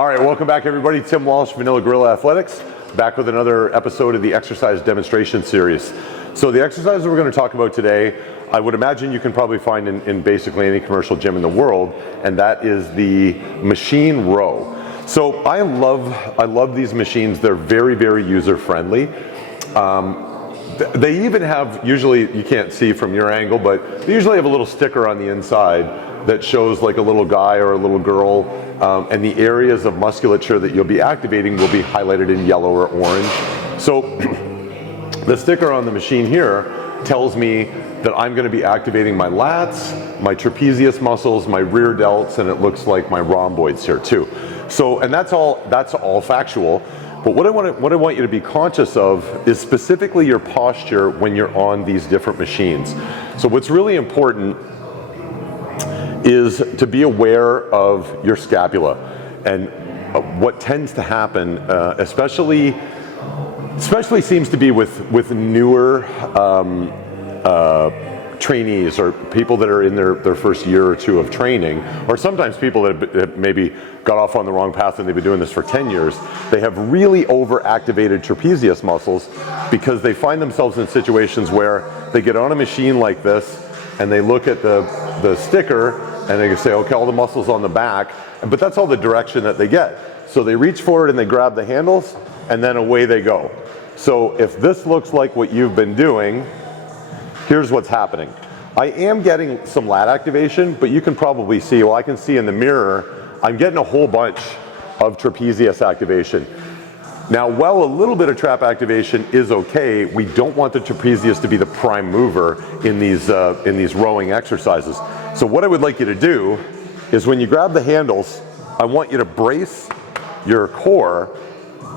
All right, welcome back everybody. Tim Walsh, Vanilla Gorilla Athletics, back with another episode of the exercise demonstration series. So the exercise that we're going to talk about today, I would imagine you can probably find in basically any commercial gym in the world, and that is the machine row. So I love these machines. They're very, very user friendly. They even have, usually you can't see from your angle, but they usually have a little sticker on the inside that shows like a little guy or a little girl, and the areas of musculature that you'll be activating will be highlighted in yellow or orange. So the sticker on the machine here tells me that I'm going to be activating my lats, my trapezius muscles, my rear delts, and it looks like my rhomboids here too. So, and that's all factual. But what I want you to be conscious of is specifically your posture when you're on these different machines. So what's really important is to be aware of your scapula, and what tends to happen, especially seems to be with newer trainees or people that are in their first year or two of training, or sometimes people that have maybe got off on the wrong path and they've been doing this for 10 years, they have really overactivated trapezius muscles because they find themselves in situations where they get on a machine like this and they look at the sticker and they can say, okay, all the muscles on the back, but that's all the direction that they get. So they reach forward and they grab the handles and then away they go. So if this looks like what you've been doing, here's what's happening. I am getting some lat activation, but you can probably see, well, I can see in the mirror, I'm getting a whole bunch of trapezius activation. Now, while a little bit of trap activation is okay, we don't want the trapezius to be the prime mover in these rowing exercises. So what I would like you to do is when you grab the handles, I want you to brace your core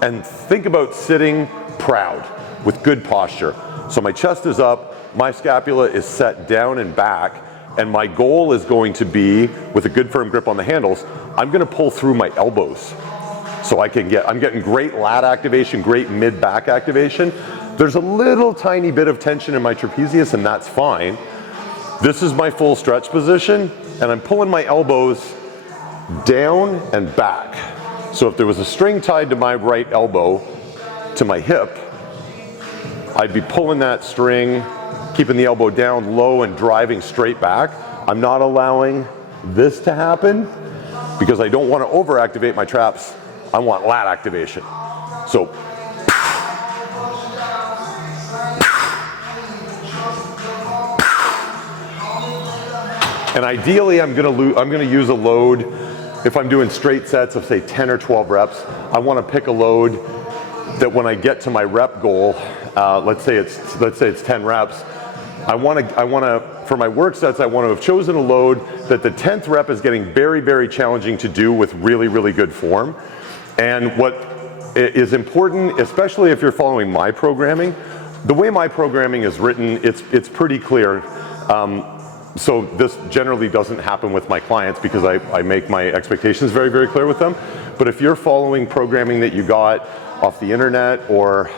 and think about sitting proud with good posture. So my chest is up, my scapula is set down and back, and my goal is going to be, with a good firm grip on the handles, I'm going to pull through my elbows. So I'm getting great lat activation, great mid-back activation. There's a little tiny bit of tension in my trapezius, and that's fine. This is my full stretch position, and I'm pulling my elbows down and back. So if there was a string tied to my right elbow to my hip, I'd be pulling that string, keeping the elbow down low and driving straight back. I'm not allowing this to happen because I don't want to overactivate my traps. I want lat activation. So and ideally I'm going to use a load. If I'm doing straight sets of say 10 or 12 reps, I want to pick a load that when I get to my rep goal, let's say it's 10 reps, I want to for my work sets, I want to have chosen a load that the 10th rep is getting very, very challenging to do with really, really good form. And what is important, especially if you're following my programming, the way my programming is written, it's pretty clear. So this generally doesn't happen with my clients because I make my expectations very, very clear with them. But if you're following programming that you got off the internet, or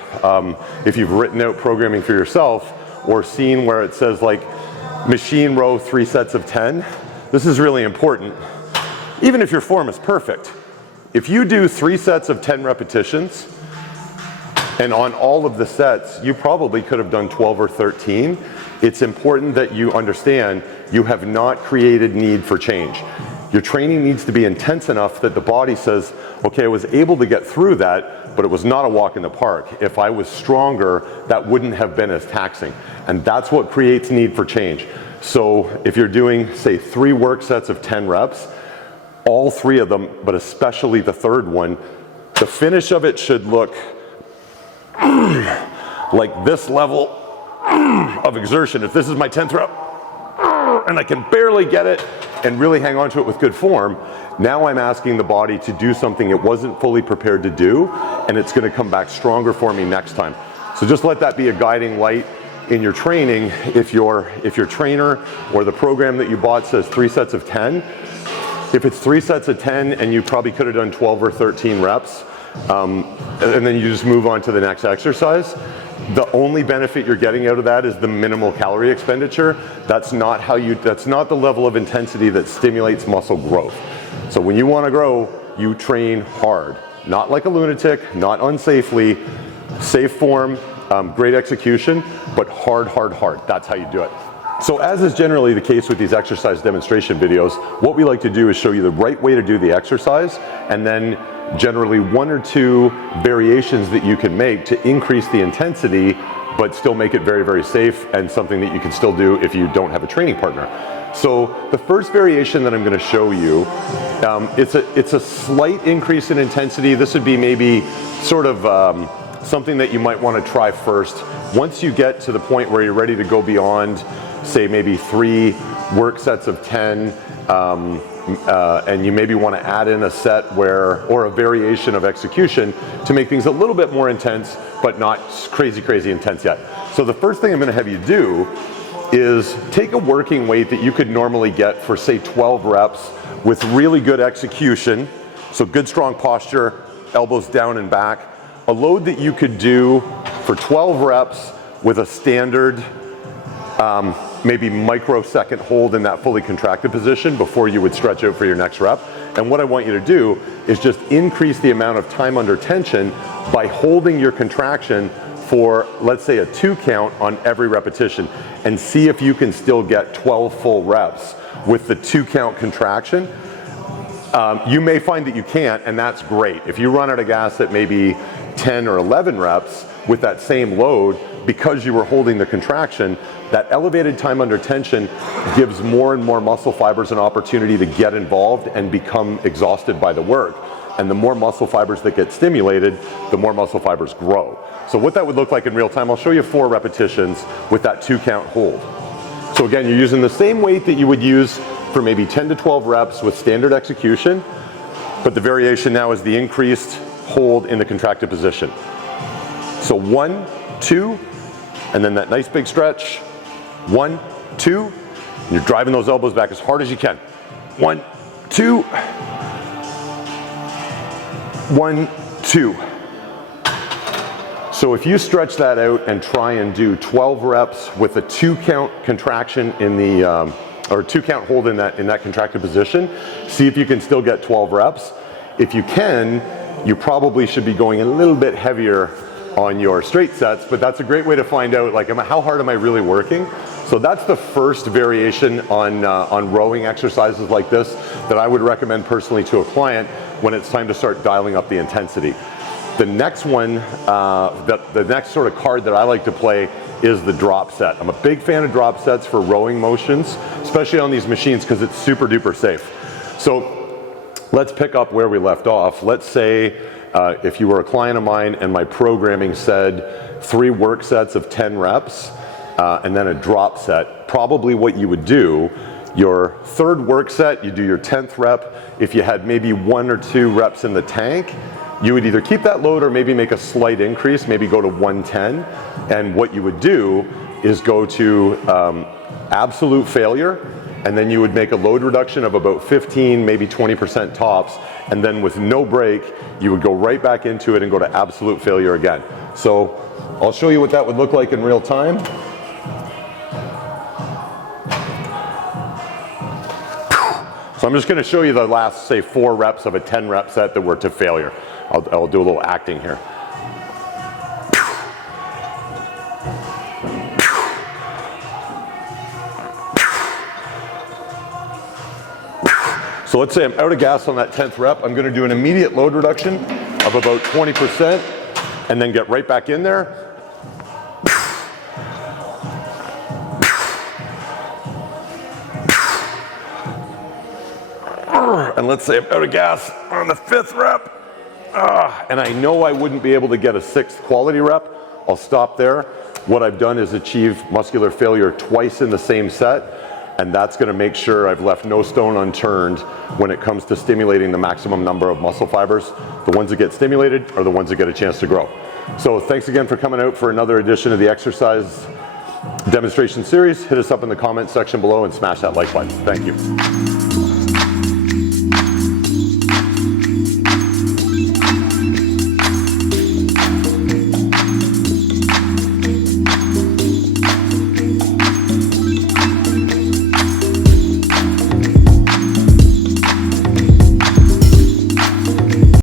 if you've written out programming for yourself, or seen where it says like machine row 3 sets of 10, this is really important. Even if your form is perfect, if you do 3 sets of 10 repetitions, and on all of the sets, you probably could have done 12 or 13, it's important that you understand you have not created need for change. Your training needs to be intense enough that the body says, okay, I was able to get through that, but it was not a walk in the park. If I was stronger, that wouldn't have been as taxing. And that's what creates need for change. So if you're doing, say, 3 work sets of 10 reps, all 3 of them, but especially the third one, the finish of it should look like this level of exertion. If this is my 10th rep, and I can barely get it and really hang on to it with good form, now I'm asking the body to do something it wasn't fully prepared to do, and it's going to come back stronger for me next time. So just let that be a guiding light in your training. If your trainer or the program that you bought says 3 sets of 10, if it's 3 sets of 10 and you probably could have done 12 or 13 reps, and then you just move on to the next exercise, the only benefit you're getting out of that is the minimal calorie expenditure. That's not the level of intensity that stimulates muscle growth. So when you want to grow, you train hard. Not like a lunatic, not unsafely, safe form, great execution, but hard, hard, hard. That's how you do it. So as is generally the case with these exercise demonstration videos, what we like to do is show you the right way to do the exercise, and then generally 1 or 2 variations that you can make to increase the intensity, but still make it very, very safe and something that you can still do if you don't have a training partner. So the first variation that I'm going to show you, it's a slight increase in intensity. This would be maybe sort of something that you might want to try first. Once you get to the point where you're ready to go beyond, say maybe 3 work sets of 10, and you maybe want to add in a set or a variation of execution to make things a little bit more intense, but not crazy, crazy intense yet. So the first thing I'm going to have you do is take a working weight that you could normally get for say 12 reps with really good execution, so good strong posture, elbows down and back, a load that you could do for 12 reps with a standard maybe microsecond hold in that fully contracted position before you would stretch out for your next rep. And what I want you to do is just increase the amount of time under tension by holding your contraction for, let's say, a 2 count on every repetition, and see if you can still get 12 full reps with the 2 count contraction. You may find that you can't, and that's great. If you run out of gas at maybe 10 or 11 reps with that same load, because you were holding the contraction, that elevated time under tension gives more and more muscle fibers an opportunity to get involved and become exhausted by the work. And the more muscle fibers that get stimulated, the more muscle fibers grow. So what that would look like in real time, I'll show you 4 repetitions with that 2 count hold. So again, you're using the same weight that you would use for maybe 10 to 12 reps with standard execution, but the variation now is the increased hold in the contracted position. So 1, 2, and then that nice big stretch. 1, 2, and you're driving those elbows back as hard as you can. 1, 2, 1, 2. So if you stretch that out and try and do 12 reps with a 2 count contraction in the, or 2 count hold in that contracted position, see if you can still get 12 reps. If you can, you probably should be going a little bit heavier on your straight sets, but that's a great way to find out, like, how hard am I really working? So that's the first variation on rowing exercises like this that I would recommend personally to a client when it's time to start dialing up the intensity. The next one, the next sort of card that I like to play is the drop set. I'm a big fan of drop sets for rowing motions, especially on these machines, because it's super duper safe. So let's pick up where we left off. Let's say if you were a client of mine and my programming said 3 work sets of 10 reps and then a drop set, probably what you would do, your 3rd work set, you do your 10th rep. If you had maybe 1 or 2 reps in the tank, you would either keep that load or maybe make a slight increase, maybe go to 110. And what you would do is go to absolute failure, and then you would make a load reduction of about 15, maybe 20% tops, and then with no break, you would go right back into it and go to absolute failure again. So I'll show you what that would look like in real time. So I'm just going to show you the last, say, 4 reps of a 10 rep set that were to failure. I'll do a little acting here. So let's say I'm out of gas on that 10th rep. I'm going to do an immediate load reduction of about 20% and then get right back in there. And let's say I'm out of gas on the 5th rep. And I know I wouldn't be able to get a 6th quality rep. I'll stop there. What I've done is achieve muscular failure twice in the same set, and that's going to make sure I've left no stone unturned when it comes to stimulating the maximum number of muscle fibers. The ones that get stimulated are the ones that get a chance to grow. So thanks again for coming out for another edition of the exercise demonstration series. Hit us up in the comments section below and smash that like button. Thank you.